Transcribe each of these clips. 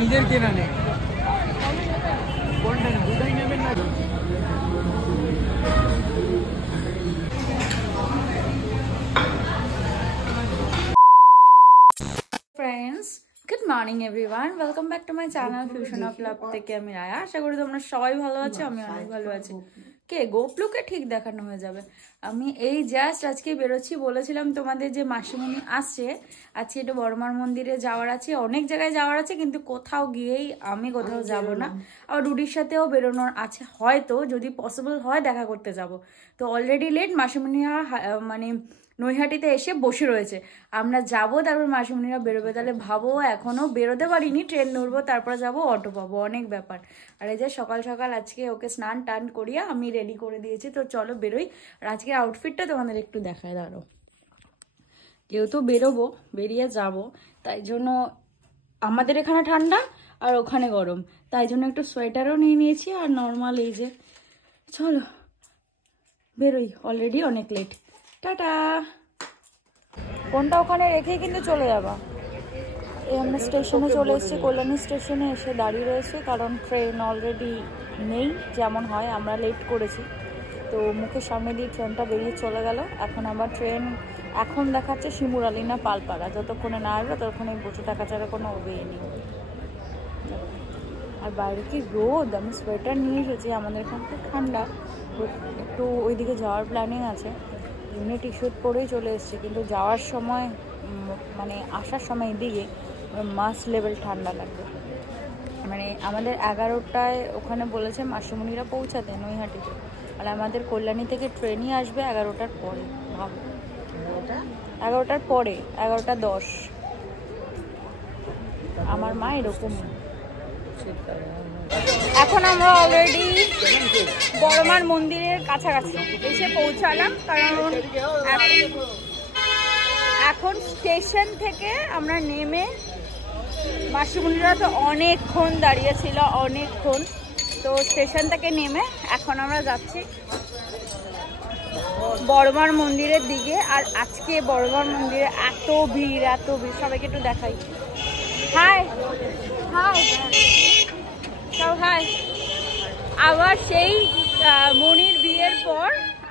নিজের কেনা নেই কোনটা না দুটাই নেবেন না friends good morning everyone welcome back to my channel fusion of love থেকে আমি রায়া আশা করি তোমরা সবাই ভালো আছো আমি অনেক ভালো আছি কে গোপলুকে ঠিক দেখানো হয়ে যাবে আমি এই জাস্ট আজকে বেরোচ্ছি বলেছিলাম তোমাদের যে মাসিমণি আসছে আজকে একটু বড়মার মন্দিরে যাওয়ার আছে অনেক জায়গায় যাওয়ার আছে কিন্তু কোথাও গিয়েই আমি কোথাও যাব না আর রুডির সাথেও বেরোনোর আছে হয়তো যদি পসিবল হয় দেখা করতে যাব তো অলরেডি লেট মাসিমণিরা মানে নৈহাটিতে এসে বসে রয়েছে আমরা যাব তারপর মাসিমণিরা বেরোবে তাহলে ভাবো এখনো বেরোতে পারিনি ট্রেন ধরবো তারপর যাব অটো পাবো অনেক ব্যাপার আর এই যে সকাল সকাল আজকে ওকে স্নান টান করিয়া আমি রেডি করে দিয়েছি তো চলো বেরোই আর আজকের আউটফিটটা তোমাদের একটু দেখায় দাঁড়ো যেহেতু বেরোবো বেরিয়ে যাব তাই জন্য আমাদের এখানে ঠান্ডা আর ওখানে গরম তাই জন্য একটু সোয়েটারও নিয়ে নিয়েছি আর নর্মাল এই যে চলো বেরোই অলরেডি অনেক লেট টাটা ফোনটা ওখানে রেখেই কিন্তু চলে যাবা এই আমরা স্টেশনে চলে এসেছি কল্যাণী স্টেশনে এসে দাঁড়িয়ে রয়েছে কারণ ট্রেন অলরেডি নেই যেমন হয় আমরা লেট করেছি তো মুখের সামনে দিয়ে ট্রেনটা বেরিয়ে চলে গেল এখন আবার ট্রেন এখন দেখাচ্ছে শিমুরালি না পালপাড়া যতক্ষণে না আসবে ততক্ষণে বসে থাকা ছাড়া কোনো ওয়ে নেই আর বাইরে কি রোদ আমি সোয়েটার নিয়ে এসেছি আমাদের এখান থেকে ঠান্ডা একটু ওইদিকে যাওয়ার প্ল্যানিং আছে এমনি টি শার্ট পরেই চলে এসেছি কিন্তু যাওয়ার সময় মানে আসার সময় দিকে মাস্ট লেভেল ঠান্ডা লাগবে মানে আমাদের 11টায় ওখানে বলেছে মাসিমণিরা পৌঁছাতে নৈহাটিতে আর আমাদের কল্যাণী থেকে ট্রেনই আসবে 11টার পরে ভাব 11টার পরে 11:10 আমার মা এরকম এখন আমরা অলরেডি বড়মার মন্দিরের কাছাকাছি এসে পৌঁছালাম কারণ এখন স্টেশন থেকে আমরা নেমে মাসিমণিরা তো অনেকক্ষণ দাঁড়িয়েছিল অনেকক্ষণ তো স্টেশন থেকে নেমে এখন আমরা যাচ্ছি বড়মার মন্দিরের দিকে আর আজকে বড়মার মন্দিরে এত ভিড় সবাইকে একটু দেখাই হাই হাই সব হাই আবার সেই মনির বিয়ের পর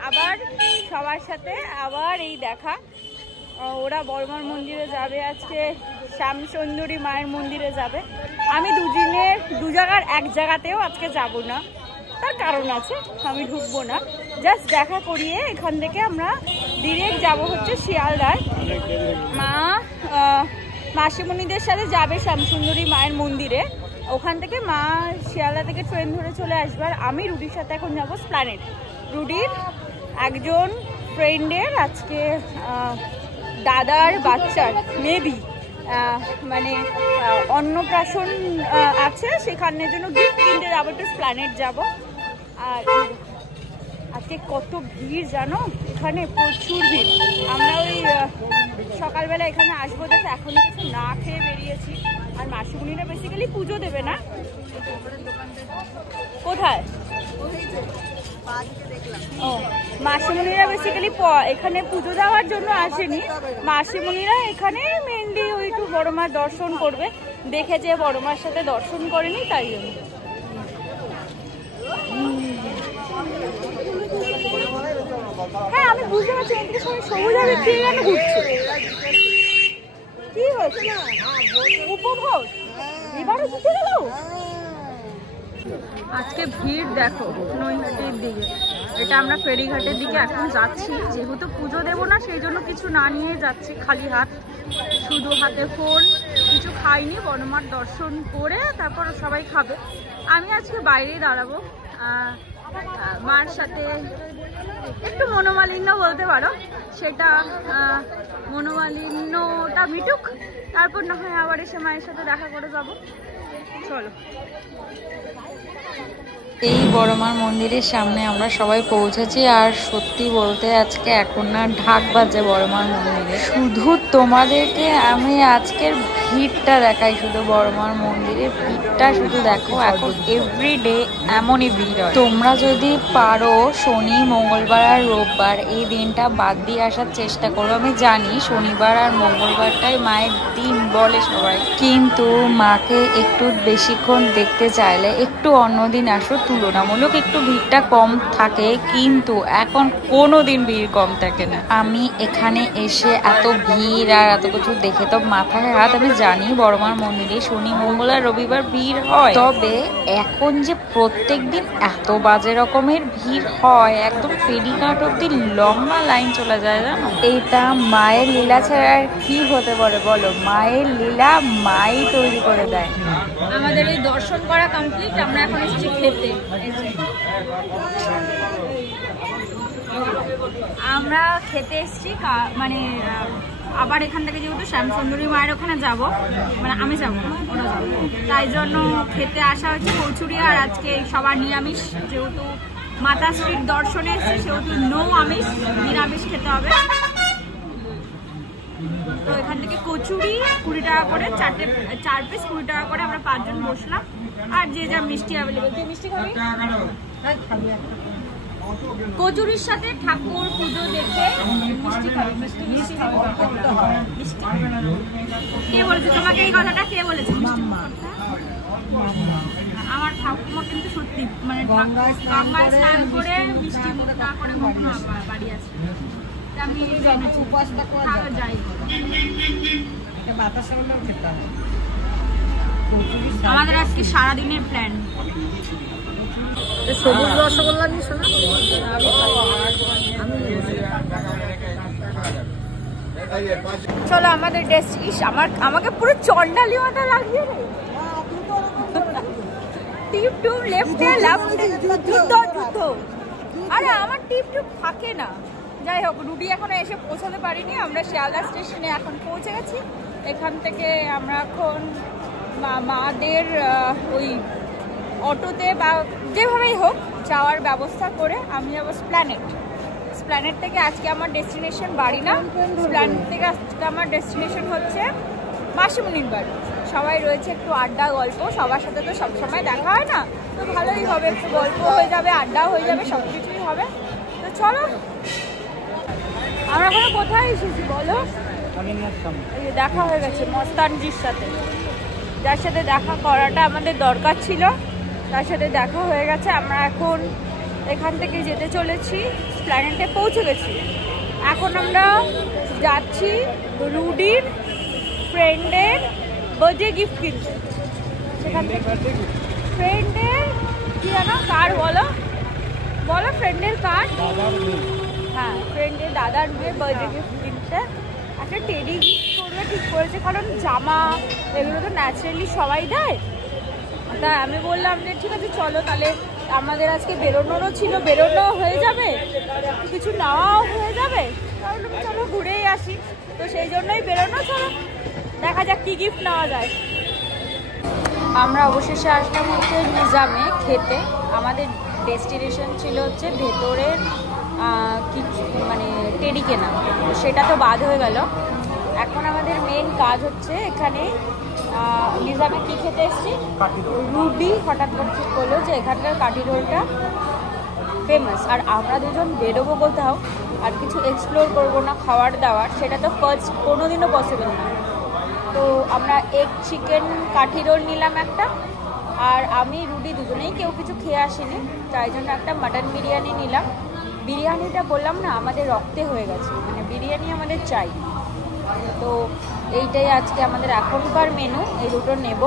আবার সবার সাথে আবার এই দেখা ওরা বড়মার মন্দিরে যাবে আজকে শ্যামসুন্দরী মায়ের মন্দিরে যাবে আমি দু জায়গার এক জায়গাতেও আজকে যাব না তার কারণ আছে আমি ঢুকবো না জাস্ট দেখা করিয়ে এখান থেকে আমরা ডিরেক্ট যাব হচ্ছে শিয়ালদায় মাসিমণিদের সাথে যাবে শ্যামসুন্দরী মায়ের মন্দিরে ওখান থেকে মা শিয়ালদা থেকে ট্রেন ধরে চলে আসবে আর আমি রুডির সাথে এখন যাবো স্প্ল্যানেড রুডির একজন ফ্রেন্ডের আজকে দাদার বাচ্চার মেবি মানে অন্নপ্রাশন আছে সেখানের জন্য গিফট কিনতে যাবো একটু স্প্ল্যানেড যাবো আর আজকে কত ভিড় জানো এখানে প্রচুর ভিড় আমরা ওই সকালবেলা এখানে আসবো যাতে এখনো কিছু না খেয়ে বেরিয়েছি আর মাসিমণিরা বেসিক্যালি পুজো দেবে না কোথায় ও মাসিমণিরা বেসিক্যালি এখানে পুজো দেওয়ার জন্য আসেনি মাসিমণিরা এখানে মেনলি ওই একটু বড়মার দর্শন করবে দেখে যে বড়মার সাথে দর্শন করেনি তাই জন্য হ্যাঁ আমি বুঝতে পারছি এদিকে সবাই সবুজ আর কে কেন ঘুরছে কি হচ্ছে উপভোগ এবারও জিতে গেল আজকে ভিড় দেখো নৈহাটির দিকে এটা আমরা ফেরিঘাটের দিকে এখন যাচ্ছি যেহেতু পুজো দেবো না সেই জন্য কিছু না নিয়ে যাচ্ছি খালি হাত শুধু হাতে ফোন কিছু খাইনি বড়মার দর্শন করে তারপর সবাই খাবে আমি আজকে বাইরেই দাঁড়াবো মার সাথে একটু মনোমালিন্য বলতে পারো সেটা মনোমালিন্যটা মিটুক তারপর না হয় আবার এসে মায়ের সাথে দেখা করে যাবো চলো এই বড়মার মন্দিরের সামনে আমরা সবাই পৌঁছেছি আর সত্যি বলতে আজকে এখন না ঢাক বাজে বড়মার মন্দিরে শুধু তোমাদেরকে আমি আজকের ভিড়টা দেখাই, শুধু বড়মার মন্দিরের ভিড়টা শুধু দেখো। এখন এভরিডে এমনই ভিড় হয়। তোমরা যদি পারো শনি, মঙ্গলবার আর রোববার এই দিনটা বাদ দিয়ে আসার চেষ্টা করো। আমি জানি শনিবার আর মঙ্গলবারটাই মায়ের দিন বলে সবাই, কিন্তু মাকে একটু বেশিক্ষণ দেখতে চাইলে একটু অন্যদিন আসো। তুলনামূলক একটু ভিড়টা কম থাকে, কিন্তু এখন কোনো দিন ভিড় কম থাকে না। আমি এখানে এসে এত ভিড় আর এত কিছু দেখে তো মাথায় হাত। আমি জানি বড়মার মন্দিরে শনি, মঙ্গল আর রবিবার ভিড় হয়, তবে এখন যে প্রত্যেক দিন এত বাজে রকমের ভিড় হয়, একদম ফেরিঘাট অব্দি লম্বা লাইন চলে যায় জানো। এইটা মায়ের লীলা ছাড়া আর কি হতে পারে বলো? মায়ের লীলা মাই তৈরি করে দেয়। আমাদের এই দর্শন করা কমপ্লিট, আমরা এখন এসেছি খেতে। আমরা খেতে এসেছি, মানে আবার এখান থেকে যেহেতু শ্যামসুন্দরী মায়ের ওখানে যাব, মানে আমি যাবো না, ওরা যাবো, তাই জন্য খেতে আসা হচ্ছে কচুরি। আর আজকে সবার নিরামিষ, যেহেতু মাতাশ্রীর দর্শনে এসেছে সেহেতু নো আমিষ, নিরামিষ খেতে হবে। তো এখান থেকে কচুরি 20 টাকা করে, 4 পিস 20 টাকা করে, আমরা 5 জন বসলাম। আর যে যা মিষ্টি অ্যাভেলেবেল। তুই মিষ্টি খাবি? কচুরির সাথে ঠাকুর পুজো দেখে মিষ্টি খাবি। মিষ্টি কে বলেছে তোমাকে এই কথাটা? কে বলেছে মিষ্টি করতে? আমার ঠাকুমা কিন্তু সত্যি মানে গঙ্গায় স্নান করে মিষ্টি মুখ না করে কখনো বাড়ি আসে। আমি যাই আমাদের আজকে সারাদিনের প্ল্যান। সবুজ রসগোল্লা নিস না? চলো আমাদের ডেস্টিনেশন। আমাকে পুরো চন্ডালি মাথা লাগিয়ে রে। টিপ টুপ লেফটে যুদ্ধ। আরে আমার টিপ টুপ থাকে না। যাই হোক, রুডি এখনো এসে পৌঁছাতে পারিনি। আমরা শিয়ালদা স্টেশনে এখন পৌঁছে গেছি। এখান থেকে আমরা এখন মাদের ওই অটোতে বা যেভাবেই হোক যাওয়ার ব্যবস্থা করে আমি যাবো স্প্ল্যানেট থেকে। আজকে আমার ডেস্টিনেশন বাড়ি না, স্প্ল্যানেট থেকে আজকে আমার ডেস্টিনেশন হচ্ছে মাসিমণির বাড়ি। সবাই রয়েছে, একটু আড্ডা গল্প। সবার সাথে তো সবসময় দেখা হয় না, তো ভালোই হবে, একটু গল্প হয়ে যাবে, আড্ডাও হয়ে যাবে, সব কিছুই হবে। তো চলো, আমরা এখন কোথায় এসেছি বলো? দেখা হয়ে গেছে মস্তানজির সাথে, যার সাথে দেখা করাটা আমাদের দরকার ছিল, তার সাথে দেখা হয়ে গেছে। আমরা এখন এখান থেকে যেতে চলেছি, স্প্ল্যানেটে পৌঁছে গেছি। এখন আমরা যাচ্ছি রুডির ফ্রেন্ডের বার্থডে গিফট কিনতে। সেখান থেকে ফ্রেন্ডের কি জানো কার বলো ফ্রেন্ডের কার? হ্যাঁ, ফ্রেন্ডের দাদার মেয়ে বার্থডে গিফট কিনতে একটা টেডি গিফট করবে ঠিক করেছে। কারণ জামা এগুলো তো ন্যাচারালি সবাই দেয়, তাই আমি বললাম যে ঠিক আছে চলো, তাহলে আমাদের আজকে বেরোনোরও ছিল, বেরোনো হয়ে যাবে, কিছু নেওয়াও হয়ে যাবে, কারণ চলো ঘুরেই আসি। তো সেই জন্যই বেরোনো। চলো দেখা যাক কি গিফট নেওয়া যায়। আমরা অবশেষে আসলাম হচ্ছে নিজামে খেতে। আমাদের ডেস্টিনেশন ছিল হচ্ছে ভেতরের কিছু মানে টেডি কেনা, সেটা তো বাদ হয়ে গেল। এখন আমাদের মেন কাজ হচ্ছে এখানে নিজামে কি খেতে এসেছি, রুডি হঠাৎ করে ঠিক করলো যে এখানকার কাঠি রোলটা ফেমাস, আর আমরা দুজন বেরোবো কোথাও আর কিছু এক্সপ্লোর করবো না খাওয়ার দাওয়ার, সেটা তো ফার্স্ট কোনোদিনও পসিবল না। তো আমরা এগ চিকেন কাঠি রোল নিলাম একটা, আর আমি রুডি দুজনেই কেউ কিছু খেয়ে আসিনি, তাই জন্য একটা মাটন বিরিয়ানি নিলাম। বিরিয়ানিটা বললাম না আমাদের রক্তে হয়ে গেছে, মানে বিরিয়ানি আমাদের চাই। তো এইটাই আজকে আমাদের এখনকার মেনু, এই দুটো নেব।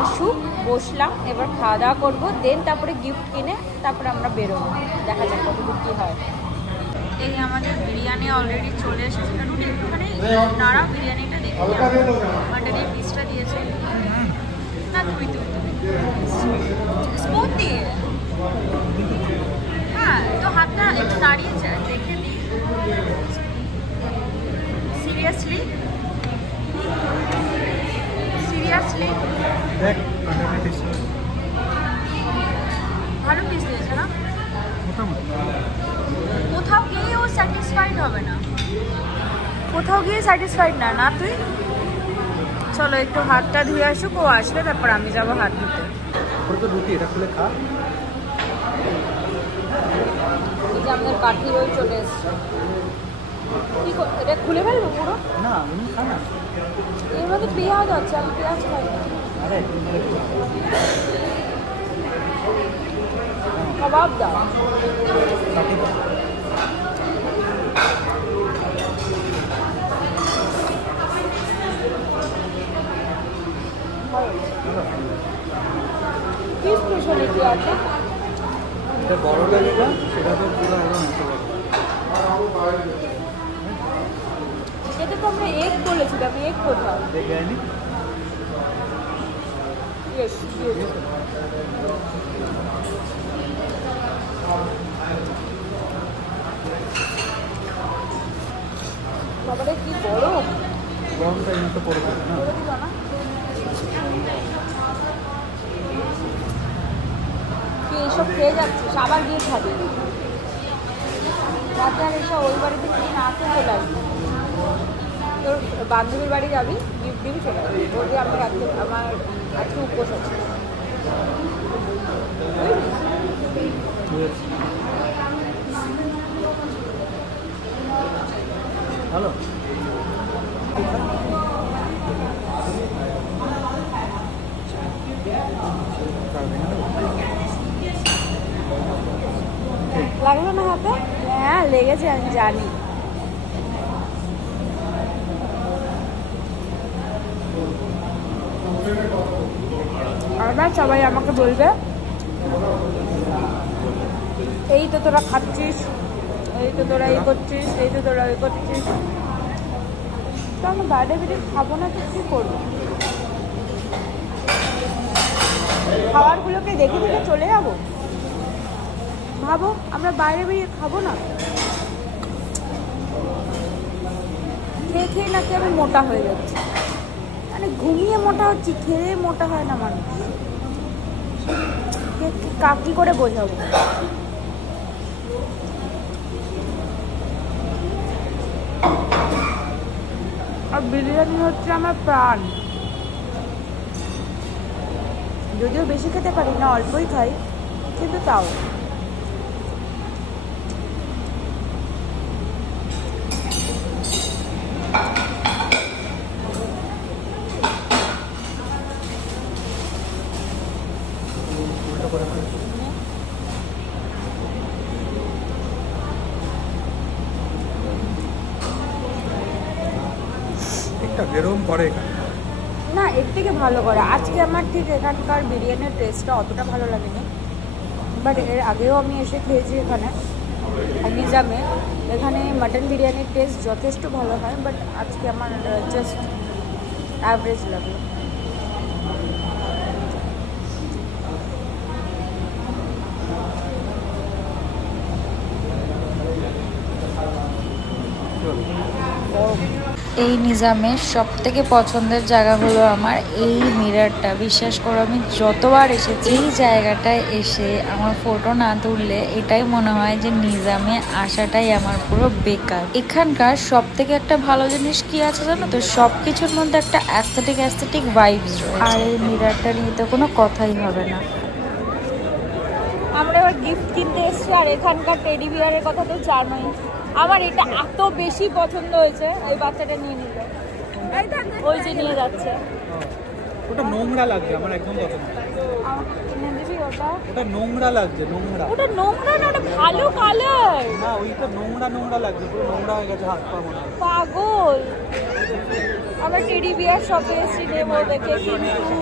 আসুক, বসলাম, এবার খাওয়া দাওয়া করবো, দেন তারপরে গিফট কিনে তারপরে আমরা বেরোবো, দেখা যাক কতদূর কী হয়। এই আমাদের বিরিয়ানি অলরেডি চলে এসেছে। রুটি একটুখানি নাড়া বিরিয়ানিটা দেখি, মাটনের পিসটা দিয়েছে না, তুই স্পুন দিয়ে, হ্যাঁ তো হাতটা একটু দাঁড়িয়ে দেখে দিই। সিরিয়াসলি ভালো পিস দিয়েছে না, কোথাও গিয়েও স্যাটিসফাইড হবে না। কোথাও গিয়ে স্যাটিসফাইড না না তুই? চলো একটু হাতটা ধুয়ে আসুক, ও আসলে তারপর আমি যাবো হাত ধুতে। তো রুটি এটা খুলে খা। এই যে আমাদের কাঠি রোল চলে এসছে। এটা খুলে ফেলবো পুরো? না এমনি খা না। এর মধ্যে পেঁয়াজ আছে, আমি পেঁয়াজ খাই না। আরে কাবাব দাও। কাটি দাও। কি স্পেশালিটি আছে? এটা বড় লাগবে, সেটা তো পুরো একদম নিতে পারবো। এটা তো আমরা এগ বলেছিলাম, এগ কোথাও? Biryani yes yes. বাবারে কি গরম! গরমটা এমনি তো পড়বে না। করে দিল না? তুই এইসব খেয়ে যাচ্ছিস, আবার গিয়ে খাবি। রাতে আর এসব ওই বাড়িতে কি না খেয়ে চলে আসবি। তোর বান্ধবীর বাড়ি যাবি, গিফট দিবি, চলে আসবি। বলবি আমি রাত্রে আমার আজকে উপোস আছে। ভালো লাগলো না হাতে? হ্যাঁ লেগেছে, আমি জানি। আবার সবাই আমাকে বলবে এই তো তোরা খাচ্ছিস, এই তো তোরা এই করছিস, এই তো তোরা এই করছিস। তো আমি বাইরে বেরিয়ে খাবো না তো কী করবো? খাবারগুলোকে দেখে দেখে চলে যাবো? ভাবো আমরা বাইরে বেরিয়ে খাবো না? খেয়ে খেয়ে নাকি আমি মোটা হয়ে যাচ্ছি। মানে ঘুমিয়ে মোটা হচ্ছি, খেয়ে মোটা হয় না মানুষ। কাকি করে বোঝাবো? আর বিরিয়ানি হচ্ছে আমার প্রাণ। যদিও বেশি খেতে পারি না, অল্পই খাই, কিন্তু তাও। একটা গরম পড়ে এখানে। না এর থেকে ভালো করে। আজকে আমার ঠিক এখানকার বিরিয়ানির টেস্টটা অতটা ভালো লাগেনি, বাট এর আগেও আমি এসে খেয়েছি এখানে নিজামে। এখানে মাটন বিরিয়ানির টেস্ট যথেষ্ট ভালো হয়, বাট আজকে আমার জাস্ট অ্যাভারেজ লাগলো। এই নিজামের সব থেকে পছন্দের জায়গা হলো আমার এই মিররটা। বিশ্বাস করো আমি যতবার এসেছি এই জায়গাটায় এসে আমার ফটো না তুললে এটাই মনে হয় যে নিজামে আসাটাই আমার পুরো বেকার। এখানকার সব থেকে একটা ভালো জিনিস কি আছে জানো তো? সব কিছুর মধ্যে একটা অ্যাস্থেটিক ভাইবস রয়েছে। আর এই মিররটা নিয়ে তো কোনো কথাই হবে না। আমরা এবার গিফট কিনতে এসেছি, আর এখানকার টেডি বিয়ারের কথা তো জানোই। আমার এটা এত বেশি পছন্দ হয়েছে, এই বাচ্চাটা নিয়ে নিল। ওই যে নিয়ে যাচ্ছে। ওটা নোংরা লাগছে, আমার একদম পছন্দ না। আমাকে কিনে দিবি ওটা? ওটা নোংরা লাগছে, নোংরা। ওটা নোংরা না, ওটা ভালো কালার। না ওইটা নোংরা লাগছে, পুরো নোংরা হয়ে গেছে হাত পা মনে হয়। পাগল। আমরা টেডি বিয়ার শপে এসেছি নেবো দেখে, কিন্তু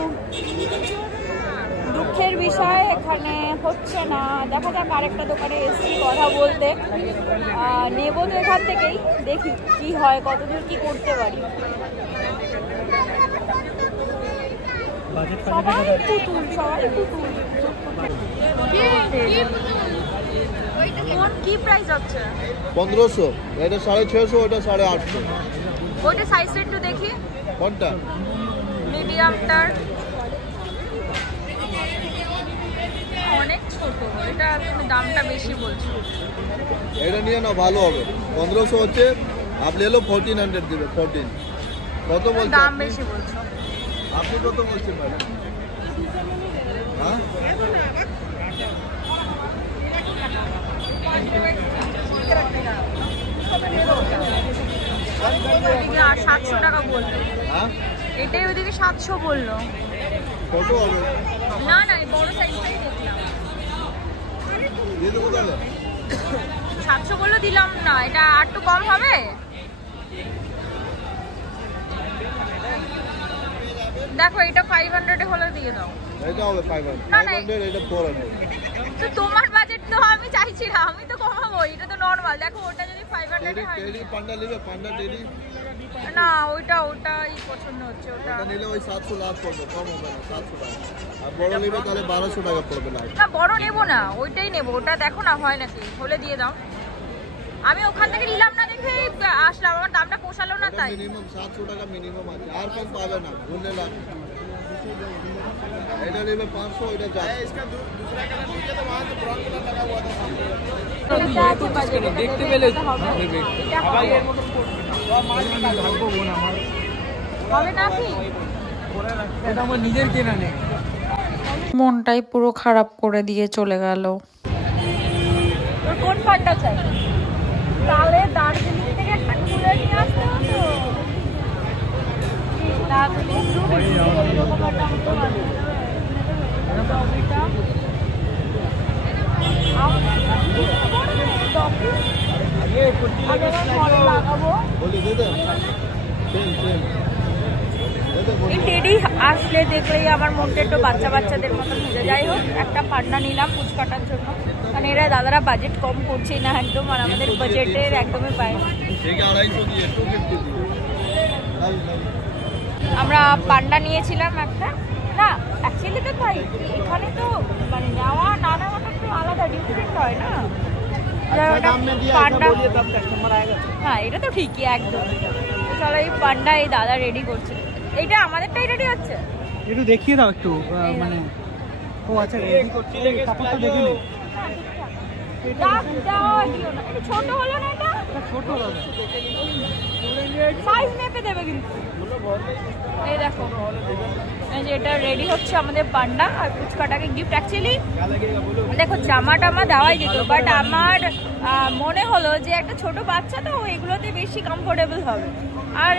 দুঃখের বিষয় এখানে হচ্ছে না। দেখা যাক, আরেকটা দোকানে এসেছি কথা বলতে। নেবো তো এখান থেকেই, দেখি কি হয়, কতদূর কি করতে পারি। সবাই পুতুল, সবাই পুতুল। কোন কি প্রাইস আছে? 1500, এটা 650, ওটা 850। ওইটা সাইজটা একটু দেখি। কোনটা? মিডিয়ামটার অনেক ছোট, এটা তুমি দামটা বেশি বলছো। এটা নিয়ে না, ভালো হবে। 1500 হচ্ছে आप ले लो 1400 দিবে 14 কত বলছো দাম বেশি বলছো আপনি কত বলছেন ম্যাডাম হ্যাঁ ওইদিকে 700 টাকা বললো হ্যাঁ এটাই ওইদিকে 700 বললো কত হবে না না এই বড় সাইজটাই দেখলাম দিয়ে দেবো তাহলে 700 বললো দিলাম না এটা আর একটু কম হবে দেখো এটা 500 এ হলে দিয়ে দাও এটা হবে 500 না, না। 500 এটা 400 তো তোমার বাজেট তো আমি চাইছি না আমি তো কমাবো এটা তো নরমাল দেখো ওটা যদি 500 এ হয় টেডি পান্ডা নেবে পান্ডা টেডি না ওটাই পছন্দ হচ্ছে ওটা এটা নিলে ওই 700 লাখ পড়বে কম হবে না 700 টাকা আর বড় নেবে তাহলে 1200 টাকা পড়বে না না বড় নেবো না ওইটাই নেবো ওটা দেখো না হয় নাকি হলে দিয়ে দাও আমি ওখান থেকে নিলাম না দেখে আসলাম আমার দামটা পোষালো না তাই মিনিমাম 700 টাকা মিনিমাম আছে আর কম পাবে না ভুললে লাভ এটা নেবে 500 এটা যাবে इसका दूसरा कलर नीचे तो वहां से ब्राउन कलर लगा हुआ था দেখতে পেলে সবাই এর মতো ভাববো বোন আমার হবে না কি এটা আমার নিজের কেনা নেই মনটাই পুরো খারাপ করে দিয়ে চলে গেল তোর কোন পান্ডা চাই তাহলে দার্জিলিং থেকে একটা খুলে নিয়ে আসতে হতো দার্জিলিং এরকম একটা হতো লাগাবো বলি দে দে সেম সেম এই টেডি আসলে দেখলেই আমার মনটা একটু বাচ্চাদের মতো ভেজে যাই হোক একটা পান্না নিলাম পুচকাটার জন্য কারণ এরা দাদারা বাজেট কম করছে না একদম আর আমাদের বাজেটের একদমই পায় ঠিক 250 দিয়ে 250 দিয়ে আমরা পান্ডা নিয়েছিলাম একটা না অ্যাকচুয়ালি তো ভাই এখানে তো মানে নেওয়া না নেওয়াটা একটু আলাদা ডিফারেন্ট হয় না পান্ডা হ্যাঁ এটা তো ঠিকই একদম চলো এই পান্ডা এই দাদা রেডি করছে এইটা আমাদেরটাই রেডি হচ্ছে একটু দেখিয়ে দাও একটু মানে ও আচ্ছা রেডি করছি কাপড়টা দেখে নে ছোট হলো না এটা ছোট দাদা সাইজ মেপে দেবে কিন্তু এই দেখো এই যে এটা রেডি হচ্ছে আমাদের পান্ডা আর ফুচকাটাকে গিফট অ্যাকচুয়ালি দেখো জামা টামা দেওয়াই যেত বাট আমার মনে হলো যে একটা ছোট বাচ্চা তো এগুলোতে বেশি কমফোর্টেবল হবে আর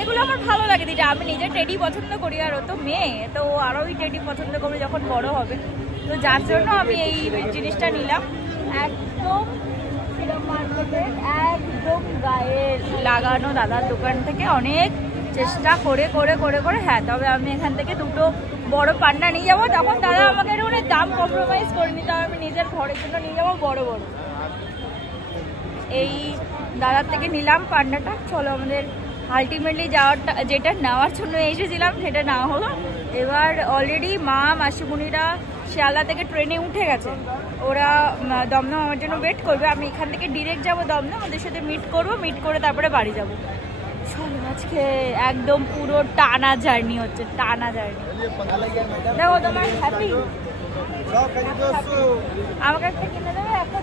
এগুলো আমার ভালো লাগে যেটা আমি নিজে টেডি পছন্দ করি আর ও তো মেয়ে তো আরও টেডি পছন্দ করবে যখন বড় হবে তো যার জন্য আমি এই জিনিসটা নিলাম একদম মার্কেটের একদম গায়ে লাগানো দাদার দোকান থেকে অনেক চেষ্টা করে করে করে করে হ্যাঁ তবে আমি এখান থেকে দুটো বড় পান্ডা নিয়ে যাবো তখন দাদা আমাকে অনেক দাম কম্প্রোমাইজ করে নিতে হবে আমি নিজের ঘরের জন্য নিয়ে যাবো বড় বড় এই দাদার থেকে নিলাম পান্ডাটা চলো আমাদের আলটিমেটলি যাওয়ারটা যেটা নেওয়ার জন্য এসেছিলাম সেটা নেওয়া হলো এবার অলরেডি মা মাসিমুনিরা শিয়ালদা থেকে ট্রেনে উঠে গেছে ওরা দমদম আমার জন্য ওয়েট করবে আমি এখান থেকে ডিরেক্ট যাবো দমদম ওদের সাথে মিট করে তারপরে বাড়ি যাবো চলো আজকে একদম পুরো টানা জার্নি হচ্ছে টানা জার্নি দেখো তোমার হ্যাপি আমাকে একটা কিনে দেবে একটা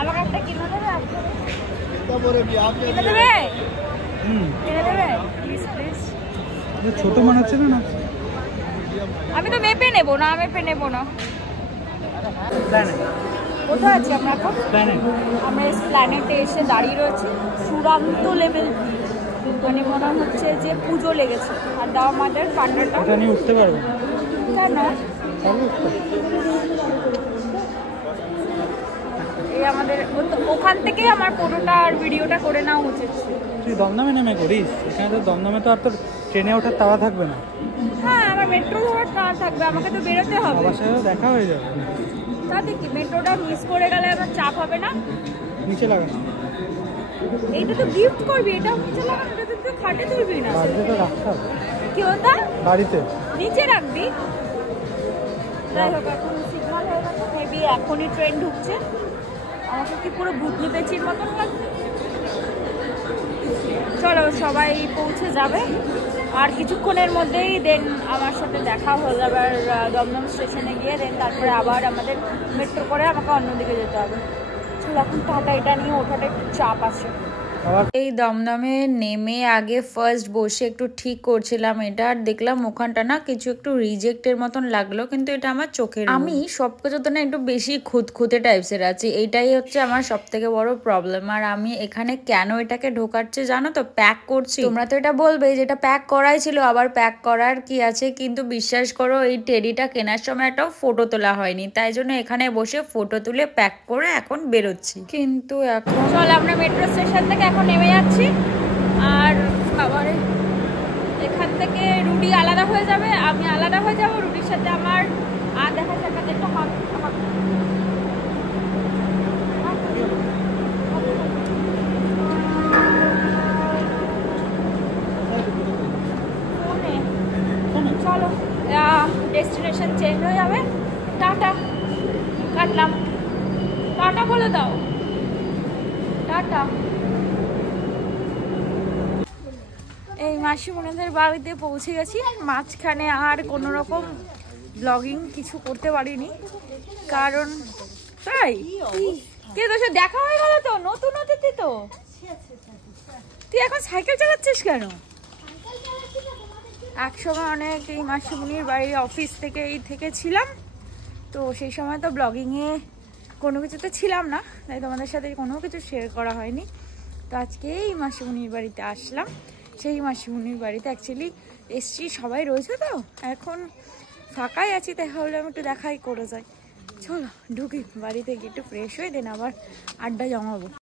আমাকে একটা কিনে দেবে কিনে দেবে কিনে দেবে প্লিজ প্লিজ ছোট মনে হচ্ছে না আমি তো মেপে নেবো না কোথায় আছি আমরা এখন আমরা প্ল্যানেটে এসে দাঁড়িয়ে রয়েছি চূড়ান্ত লেভেল মানে মনে হচ্ছে যে পুজো লেগেছে আর দাও আমাদের পান্ডাটা নিয়ে উঠতে পারবো কেন এই আমাদের ওখান থেকেই আমার পুরোটা আর ভিডিওটা করে নেওয়া উচিত তুই দমদমে নেমে করিস এখানে তো দমদমে তো আর তোর ট্রেনে ওঠার তাড়া থাকবে না হ্যাঁ আমার মেট্রো ধরার তাড়া থাকবে আমাকে তো বেরোতে হবে বাবার সাথে দেখা হয়ে যাবে তাতে কি মেট্রোটা মিস করে গেলে আমার চাপ হবে না নিচে লাগানো এইটা তো গিফট করবি এটা নিচে লাগানো এটা তো খাটে তুলবি না বাড়িতে তো রাখতে হবে কি বলতা বাড়িতে নিচে রাখবি যাই হোক এখন সিগন্যাল হয়ে গেছে মেবি এখনই ট্রেন ঢুকছে আমাকে কি পুরো ভূতনি পেঁচির মতন লাগছে চলো সবাই পৌঁছে যাবে আর কিছুক্ষণের মধ্যেই দেন আমার সাথে দেখা হয়ে যাবে আর দমদম স্টেশনে গিয়ে দেন তারপরে আবার আমাদের মেট্রো করে আমাকে অন্যদিকে যেতে হবে এখন টাটা এটা নিয়ে ওঠাটা একটু চাপ আছে। এই দমদমে নেমে আগে ফার্স্ট বসে একটু ঠিক করছিলাম এটা, আর দেখলাম ওখানটা না কিছু একটু রিজেক্টের মতন লাগলো, কিন্তু এটা আমার চোখের। আমি সব কিছুতে না একটু বেশি খুঁতখুঁতে টাইপসের আছি, এইটাই হচ্ছে আমার সব থেকে বড় প্রবলেম। আর আমি এখানে কেন এটাকে ঢোকাচ্ছে জানো তো, প্যাক করছি। তোমরা তো এটা বলবে যে এটা প্যাক করাই ছিল, আবার প্যাক করার কি আছে, কিন্তু বিশ্বাস করো এই টেডিটা কেনার সময় একটাও ফটো তোলা হয়নি, তাই জন্য এখানে বসে ফটো তুলে প্যাক করে এখন বেরোচ্ছি। কিন্তু এখন চল আমরা মেট্রো স্টেশন থেকে এখন নেমে যাচ্ছি, আর বাবারে এখান থেকে রুডি আলাদা হয়ে যাবে, আমি আলাদা হয়ে যাব, রুডির সাথে আমার আর দেখা সাক্ষাৎ একটু চলো ডেস্টিনেশন চেঞ্জ হয়ে যাবে। টাটা, কাটলাম, টাটা বলে দাও, টাটা। এই মাসিমণিদের বাড়িতে পৌঁছে গেছি, মাঝখানে আর কোনো রকম ব্লগিং কিছু করতে পারিনি, কারণ তাই কে তো সে দেখা হয়ে গেল তো, নতুন অতিথি তো। তুই এখন সাইকেল চালাচ্ছিস কেন? একসময় অনেক এই মাসিমণির বাড়ির অফিস থেকে ছিলাম, তো সেই সময় তো ব্লগিংয়ে কোনো কিছুতে ছিলাম না, তাই তোমাদের সাথে কোনো কিছু শেয়ার করা হয়নি। তো আজকে এই মাসিমণির বাড়িতে আসলাম, সেই মাসিমণির বাড়িতে অ্যাকচুয়ালি এসছি, সবাই রয়েছে তো এখন ফাঁকাই আছি, তাই ভাবলাম একটু দেখাই করে যাই। চলো ঢুকি বাড়িতে গিয়ে একটু ফ্রেশ হয়ে দেন আবার আড্ডা জমাবো।